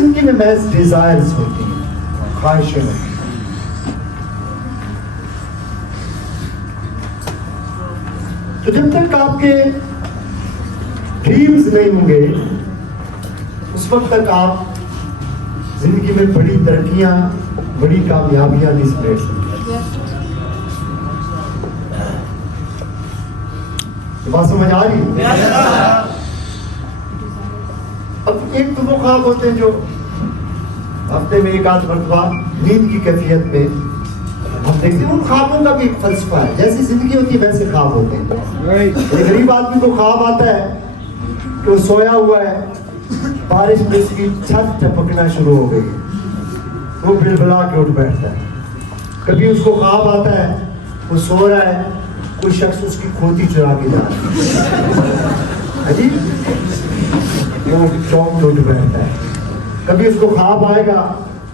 जिंदगी में महज डिजायर्स होती हैं, ख्वाहिशें होती हैं। तो जब तक आपके ड्रीम्स नहीं होंगे उस वक्त तक आप जिंदगी में बड़ी तरक्कियां, बड़ी कामयाबियां नहीं समेट सकते। बात समझ आ रही है? अब एक तो वो ख्वाब होते हैं जो हफ्ते में एक आध मरतबा नींद की कैफियत में हम देखते हैं। उन ख्वाबों का भी एक फलसफा है, जैसी जिंदगी होती है वैसे ख्वाब होते हैं। एक गरीब आदमी को ख्वाब आता है कि वो सोया हुआ है, बारिश में उसकी छत टपकना शुरू हो गई, वो बिलबिला के उठ बैठता है। कभी उसको ख्वाब आता है वो सो रहा है, कोई शख्स उसकी खोती चुरा के जा रहा है जी, वो चौंक के उठ बैठता है। कभी उसको ख्वाब आएगा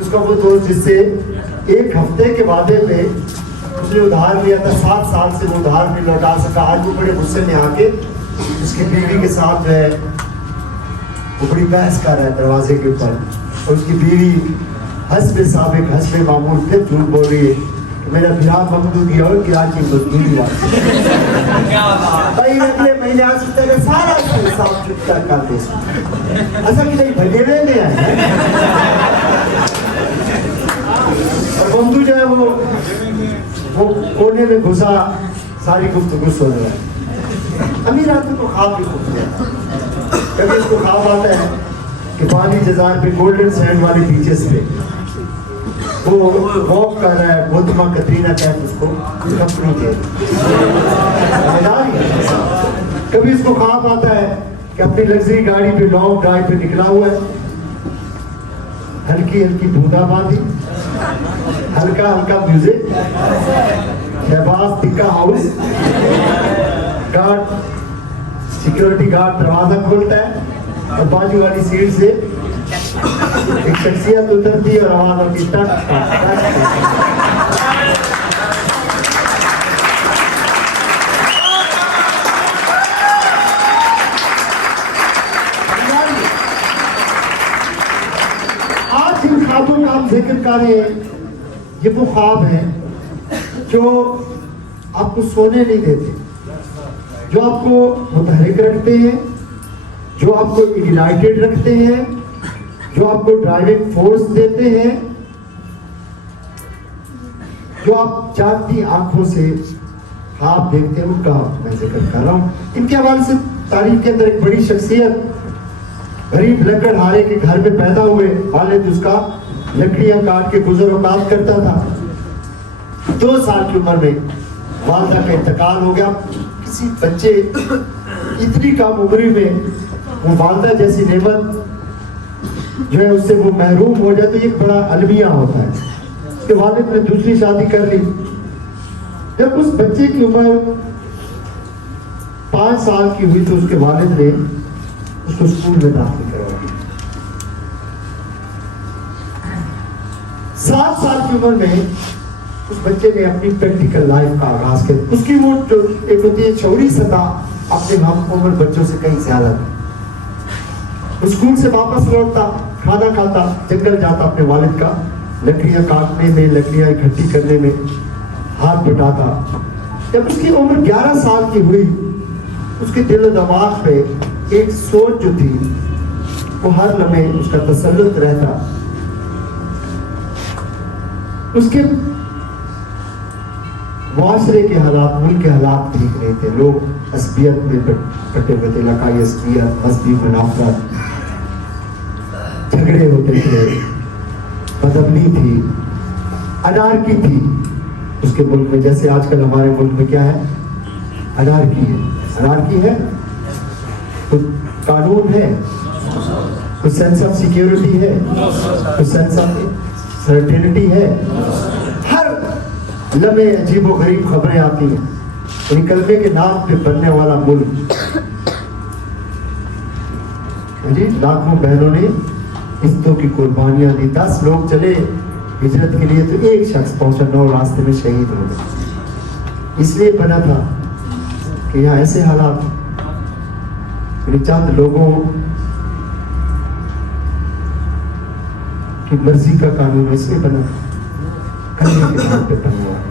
उसका वो दोस्त जिससे एक हफ्ते के वादे पे उसने उधार लिया था, 7 साल से वो उधार नहीं लौटा सका, आज वो बड़े गुस्से में आके उसकी बीवी के साथ जो है वो बड़ी बहस कर रहा है दरवाजे के ऊपर, और उसकी बीवी हस्बे साबिक हस्बे मामूल फिर झूठ बोल रही है कि मेरा फिलहाल ममदूदी और किराए की मजदूरी भाई अगले महीने आ सकते हैं, सारा हिसाब चुकता कर दे ऐसा कि नहीं भजे में है। और बंधु जो है वो कोने में घुसा सारी गुफ्तगू सुन रहा है। अमीर आदमी को ख्वाब भी खूब है, कभी इसको ख्वाब आता है कि पानी जजार पे गोल्डन सैंड वाले बीचेस पे वो वॉक कर रहा है, गोतमा कतरीना कैफ उसको कंपनी दे। कभी इसको ख्वाब आता है कि अपनी लग्जरी गाड़ी पे लॉन्ग ड्राइव पे निकला हुआ है, हल्की हल्की बूंदाबांदी, हल्का हल्का music, Shahbaz tikka house, guard security guard दरवाजा खोलता है और बाजू वाली सीट से एक शख्सियत उतरती और आवाज होती टक। आज जिन ख्वाबों का हम जिक्र कर रहे हैं ये वो ख्वाब हैं जो आपको सोने नहीं देते, जो आपको मुतहरिक रखते हैं, जो आपको इग्नाइटेड रखते हैं, जो आपको ड्राइविंग फोर्स देते हैं, जो आप जागती आंखों से ख्वाब देखते हैं, उनका मैं जिक्र कर रहा हूँ। इनके हवाले से तारीख के अंदर एक बड़ी शख्सियत गरीब लकड़हारे के घर में पैदा हुए, वालिद उसका लकड़ियां काट के गुजर औकात करता था। 2 साल की उम्र में वालिदा का इंतकाल हो गया। किसी बच्चे इतनी कम उम्र में वो वालिदा जैसी नेमत जो है उससे वो महरूम हो जाए तो ये बड़ा अलमिया होता है। उसके वालिद ने दूसरी शादी कर ली। जब उस बच्चे की उम्र 5 साल की हुई तो उसके वालिद ने उसको स्कूल में दाखिल करवाया। 7 साल की उम्र में उस बच्चे ने अपनी प्रैक्टिकल लाइफ का आगाज किया। उसकी वो जो एक होती है शौरी सतह अपने हम उम्र बच्चों से कहीं ज्यादा थी। स्कूल से वापस लौटता, खाना खाता, जंगल जाता, अपने वालिद का लकड़ियां काटने में, लकड़ियां इकट्ठी करने में हाथ बटाता। जब उसकी उम्र 11 साल की हुई उसके दिल और दिमाग पे एक सोच जो थी वो हर लम्हे उसका तसल्लुत रहता। उसके मुआशरे के हालात, मुल्क के हालात ठीक नहीं थे। लोग असबियत में बटे हुए थे, लकाई असबियत, मजहबी मुनाफरत, झगड़े होते थे, बदअमनी थी, अनारकी थी उसके मुल्क में। जैसे आजकल हमारे मुल्क में क्या है, अनारकी है। अनारकी है तो कानून है, कोई सेंस ऑफ सिक्योरिटी है, कोई सेंस ऑफ सर्टेनिटी है। हर लम्हे अजीबो गरीब खबरें आती हैं। निकलने के नाम पे बनने वाला मुल्क जी, लाखों बहनों ने इज्जतों की कुर्बानियां दी। 10 लोग चले हिजरत के लिए तो एक शख्स पहुंचा, 9 रास्ते में शहीद हो गए। इसलिए बना था कि यहाँ ऐसे हालात, चंद लोगों की मर्जी का कानून इसलिए बना, करने के नाम पे बना हुआ है।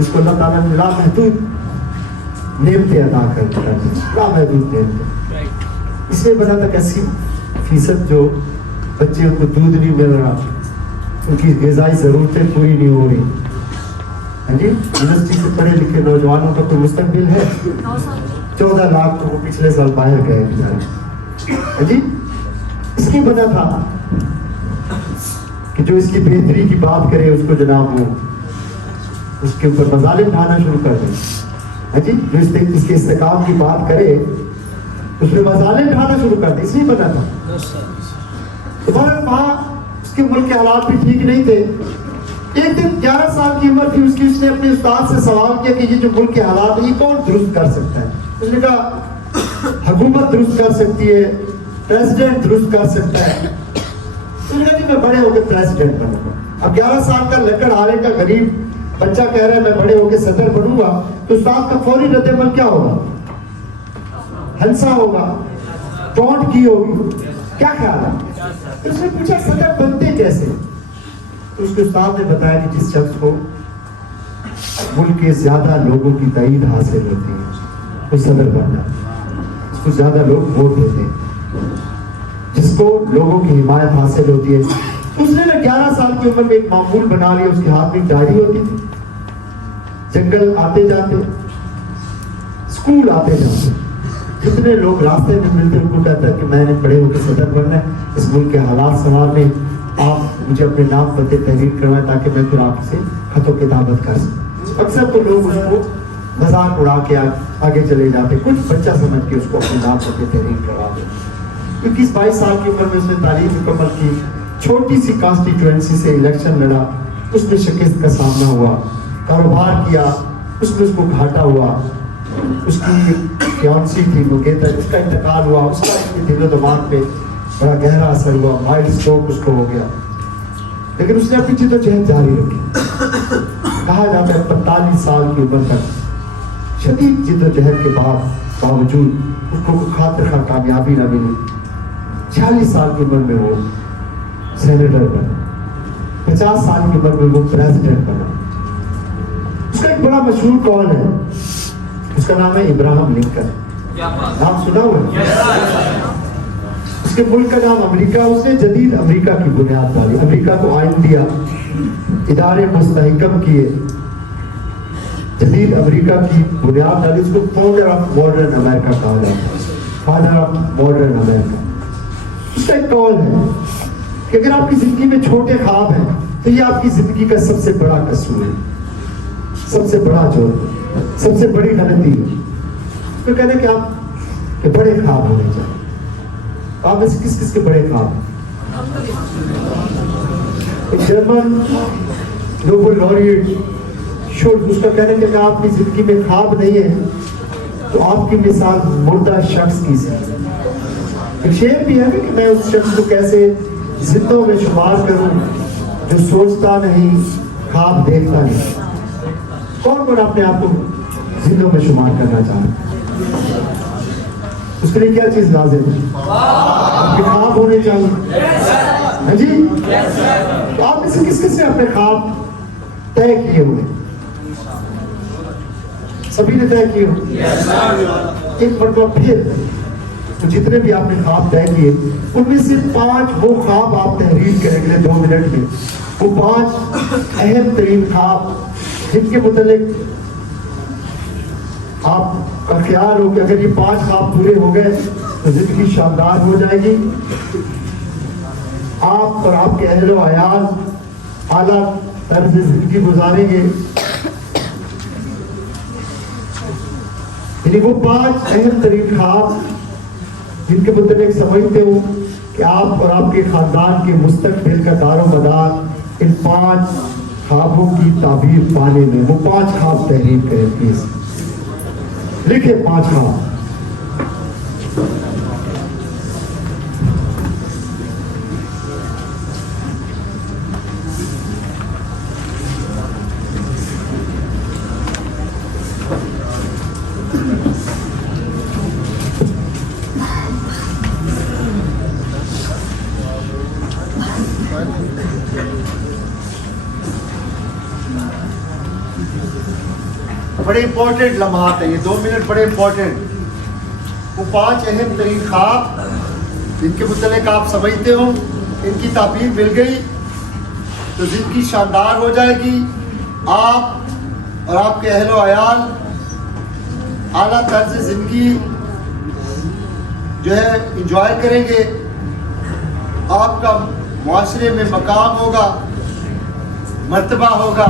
इसको अल्लाह ताला ने लामहदूद नेमतें अदा करता है, लामहदूद नेमतें इसलिए बना था कि 80% जो बच्चे को दूध नहीं मिल रहा, उनकी ग़िज़ाई ज़रूरतें पूरी नहीं हो रही। हाँ जी, यूनिवर्सिटी से पढ़े लिखे नौजवानों का कोई मुस्तकबिल है? 14 लाख तो वो पिछले साल बाहर गए बेचारे। हाँ जी, इसलिए बना था कि जो इसकी बेहतरी की बात करे उसको जनाब वो उसके ऊपर मजालिम ढाना शुरू कर दे। हाँ जी, जो इसके इस्तेकाम की बात करे उसमें मजालिम ढाना शुरू कर दे, इसलिए बना था। तुम्हारे वहाँ उसके मुल्क के हालात भी ठीक नहीं थे। एक दिन 11 साल की उम्र थी उसकी, उसने अपने उस्ताद से सवाल किया कि ये जो मुल्क के हालात है ये कौन दुरुस्त कर सकता है? उसने कहा हुकूमत दुरुस्त कर सकती है, प्रेसिडेंट दुरुस्त कर सकता है। उसने कहा मैं बड़े होकर प्रेसिडेंट बनूंगा। अब 11 साल का लकड़ हारे का गरीब बच्चा कह रहा है मैं बड़े होकर सदर बनूंगा, तो उस्ताद का फौरी रद्द-ए-अमल क्या होगा? हंसा होगा, टोंट की होगी, क्या ख्याल है? तो उसने पूछा सदर बनते कैसे? तो उसके उस्ताद ने बताया कि जिस शख्स को मुल्क के ज्यादा लोगों की तईद हासिल होती है वो सदर बनना, उसको ज्यादा लोग वोट देते हैं, जिसको लोगों की हिमायत हासिल होती है। उसने ना 11 साल की उम्र में एक मामूल बना लिया, उसके हाथ में डायरी होती थी, जंगल आते जाते, स्कूल आते जाते, जितने लोग रास्ते में मिलते उनको कहता है कि मैंने बड़े होकर सदर बनना है, इस मुल्क के हालात संभालने, आप मुझे अपने नाम पते तहरीर करवाएं ताकि मैं फिर आपसे खतों किताबत कर सकूं। अक्सर तो लोग उसको मजाक उड़ा के आगे चले जाते, कुछ बच्चा समझ के उसको अपने नाम पते तहरीर करवा दे। क्योंकि इस 22 साल की उम्र में उसने तालीम मुकम्मल की, छोटी सी कॉन्स्टिट्यूएंसी से इलेक्शन लड़ा, उसमें शिकस्त का सामना हुआ, कारोबार किया, उसमें उसको घाटा हुआ, उसकी फियांसी थी मुकेता, उसका इंतकाल हुआ, उसका अपने दिलो दिमाग पे बड़ा गहरा असर हुआ, माइल्ड स्ट्रोक उसको हो गया। लेकिन उसने अपनी जिद्दोजहद जारी रखी। कहा जाता है 45 साल की उम्र तक शदीद जिद्दोजहद के बावजूद उसको खातिर खा कामयाबी न मिली। 46 साल की उम्र में वो सेनेटर बना, 50 साल की उम्र में वो प्रेसिडेंट बना। उसका एक बड़ा मशहूर कौल है, उसका नाम है इब्राहिम लिंकन। नाम सुना हुआ? उसके मुल्क का नाम अमेरिका। उसने जदीद अमेरिका की बुनियाद डाली, अमेरिका को आइन दिया, इदारे मुस्तहकम किए, जदीद अमेरिका की बुनियाद डाली। उसको फाउंडर ऑफ मॉडर्न अमेरिका कहा जाता है, फादर ऑफ मॉडर्न अमेरिका। उसका एक कौल है कि अगर आपकी जिंदगी में छोटे ख्वाब हैं तो ये आपकी जिंदगी का सबसे बड़ा कसूर है, सबसे बड़ा जुर्म, सबसे बड़ी गलती है। तो कहते हैं कि आप के बड़े ख्वाब होने चाहिए। आप में से किस किस के बड़े ख्वाब? एक जर्मन नोबेल लॉरिएट शुल्क, उसका कहने के अगर आपकी जिंदगी में ख्वाब नहीं है तो आपकी मिसाल मुर्दा शख्स की सी। एक शेर भी है ना कि मैं उस शख्स को कैसे जिंदों में शुमार करूं जो सोचता नहीं, ख्वाब देखता नहीं। कौन कौन अपने आप को जिंदों में शुमार करना चाहता? उसके लिए क्या चीज लाजिम है? आपके ख्वाब होने चाहिए। हाँ जी, तो आप में से किस किस ने अपने ख्वाब तय किए हुए? सभी ने तय किए हुए? एक मरतबा फिर तो जितने भी आपने ख्वाब तय किए उनमें से 5 वो ख्वाब आप तहरीर करेंगे 2 मिनट में, वो 5 अहम तरीन ख्वाब जिनके मुतालिक आपका ख्याल हो कि अगर ये 5 ख्वाब पूरे हो गए तो जिंदगी शानदार हो जाएगी, आप और आपके अहल व अयाल आला तर्ज जिंदगी गुजारेंगे। यानी वो 5 अहम तरीन ख्वाब जिनके मुताबिक समझते हो कि आप और आपके खानदान के मुस्तकबिल का दारो मदार इन 5 ख्वाबों की ताबीर पाने में, वो 5 ख्वाब तहरीर करें प्लीज, लिखे 5 ख्वाब। बड़े इंपॉर्टेंट लम्हात हैं ये 2 मिनट बड़े इंपॉर्टेंट। वो 5 अहम तरीन ख्वाब इनके मुतल्लिक आप समझते हो, इनकी ताबीर मिल गई तो ज़िंदगी शानदार हो जाएगी। आप और आपके अहलो अयाल आला तर्ज ज़िंदगी जो है इंजॉय करेंगे, आपका मुआशरे में मकाम होगा, मर्तबा होगा।